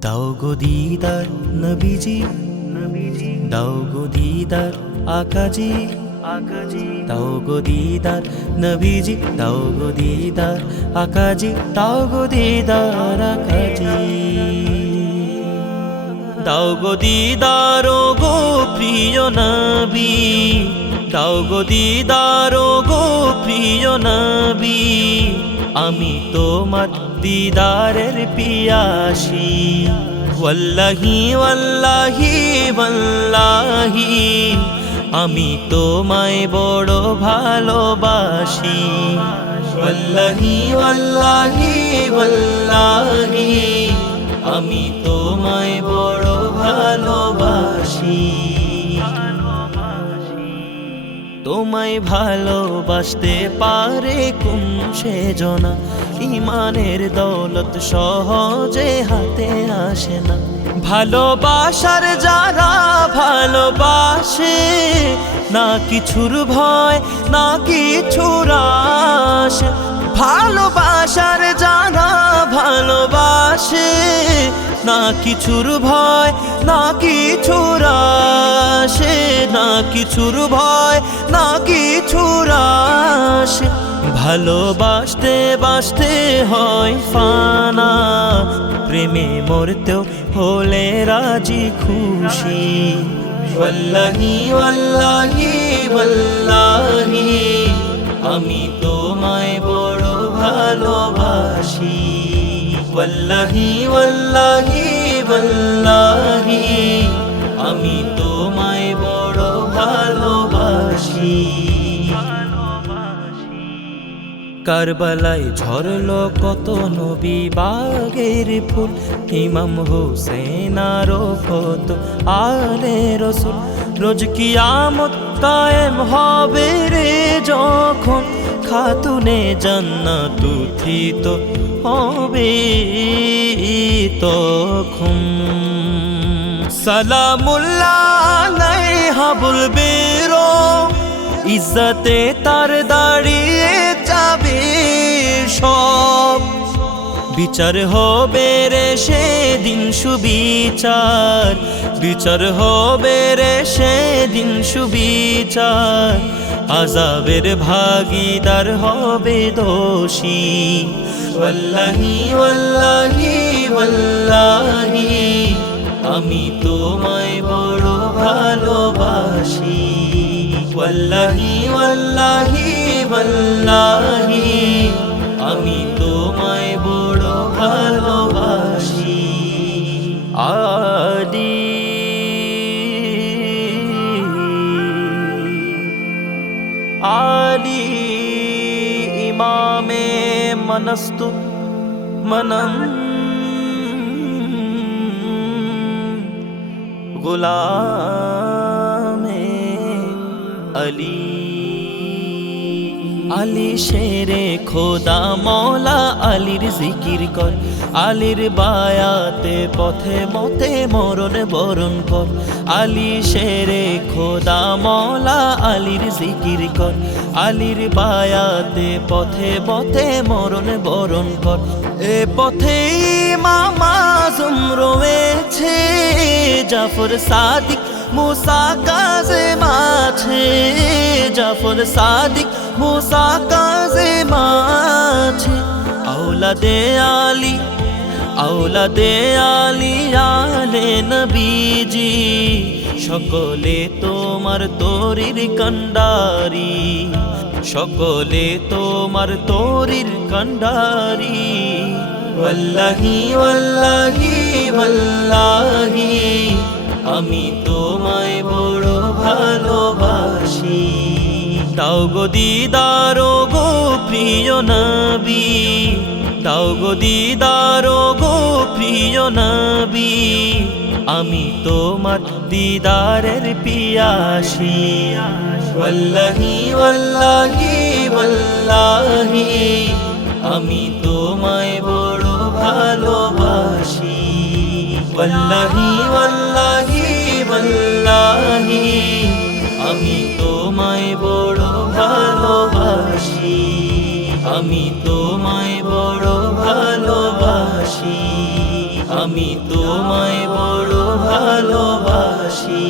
দাও গো দিদার নবীজি। দাও গো দিদার আকাজি। আকাজি দাও গো দিদার নবীজি। দাও গো দিদার আকাজি। দাও গো দিদার আকাজি। দাও গো দিদার গো প্রিয় নবী। দাও গো দিদার গো প্রিয় নবী। আমি তোমার দিদারের পিয়াসি। ওয়াল্লাহি ওয়াল্লাহি ওয়াল্লাহি। আমি তোমায় বড় ভালোবাসি। ওয়াল্লাহি ওয়াল্লাহি ওয়াল্লাহি। আমি তোমায় বড় তোমায় ভালোবাসতে পারে কোন সে জনা ইমানের দৌলত সহজে হাতে আসে না। ভালোবাসার যারা ভালোবাসে, না কিছুর ভয়, না কিছুর আশে ভালোবাসার জানা ভালোবাসে, না কিছুর ভয়, না কিছুর আশে না কিছুর ভয়, না কিছুর আশে ভালোবাসতে বাসতে হয় ফানা, প্রেমে মরতেও হলে রাজি খুশি। ওয়াল্লাহি ওয়াল্লাহি ওয়াল্লাহি, আমি তোমায় ওয়াল্লাহি ওয়াল্লাহি ওয়াল্লাহি। আমি তোমায় বড় ভালোবাসি। কারবালায় ঝরলো কত নবী বাগের ফুল, ইমাম হোসেন আরও কত আলে রসুল। রোজ কিয়ামত কায়েম হবে রে, যখন খাতুনে জান্নাত উথিত হবে তখন। সালামুল্লাহ আলাইহা বলবে রো ইজ্জতে তার দাঁড়িয়ে বিচার হবে রে সেদিন সুবিচার। বিচার হবে রে সেদিন সুবিচার। আজাবের ভাগিদার হবে দোষী। ওয়াল্লাহি ওয়াল্লাহি ওয়াল্লাহি, আমি তোমায় বড় ভালোবাসি। ওয়াল্লাহি ওয়াল্লাহি ওয়াল্লাহি मनस्तु मन गुलामे अली আলী শেরে খোদা মৌলা আলীর জিকির কর। আলীর বায়াতে পথে মতে মরণ বরণ কর। আলী শেরে খোদা মৌলা আলীর জিকির কর। আলীর বায়াতে পথে পথে মরণ বরণ কর। এ পথে মামাজম রয়েছে, জাফর সাদিক মুসা কাজে মাছে জাফর সাদিক মুসা কাজে মাছে আওলাদে আলী আওলাদে আলী আলে নবীজি, সকলে তোমার তরির কন্ডারি সকলে তোমার তরির কন্ডারি ওয়াল্লাহি ওয়াল্লাহি ওয়াল্লাহি। আমি তোমায় বড় ভালোবাসি। তাও গো দিদার গো প্রিয় নবী। দাও গো দিদার গো প্রিয় নবী। আমি তোমার দিদারের পিয়াসি। ওয়াল্লাহি ওয়াল্লাহি ওয়াল্লাহি। আমি তোমায় বড় ভালোবাসি। ওয়াল্লাহি ওয়াল্লাহি। ওয়াল্লাহি আমি তোমায় বড় ভালোবাসি। আমি তোমায় বড় ভালোবাসি। আমি তোমায় বড় ভালোবাসি।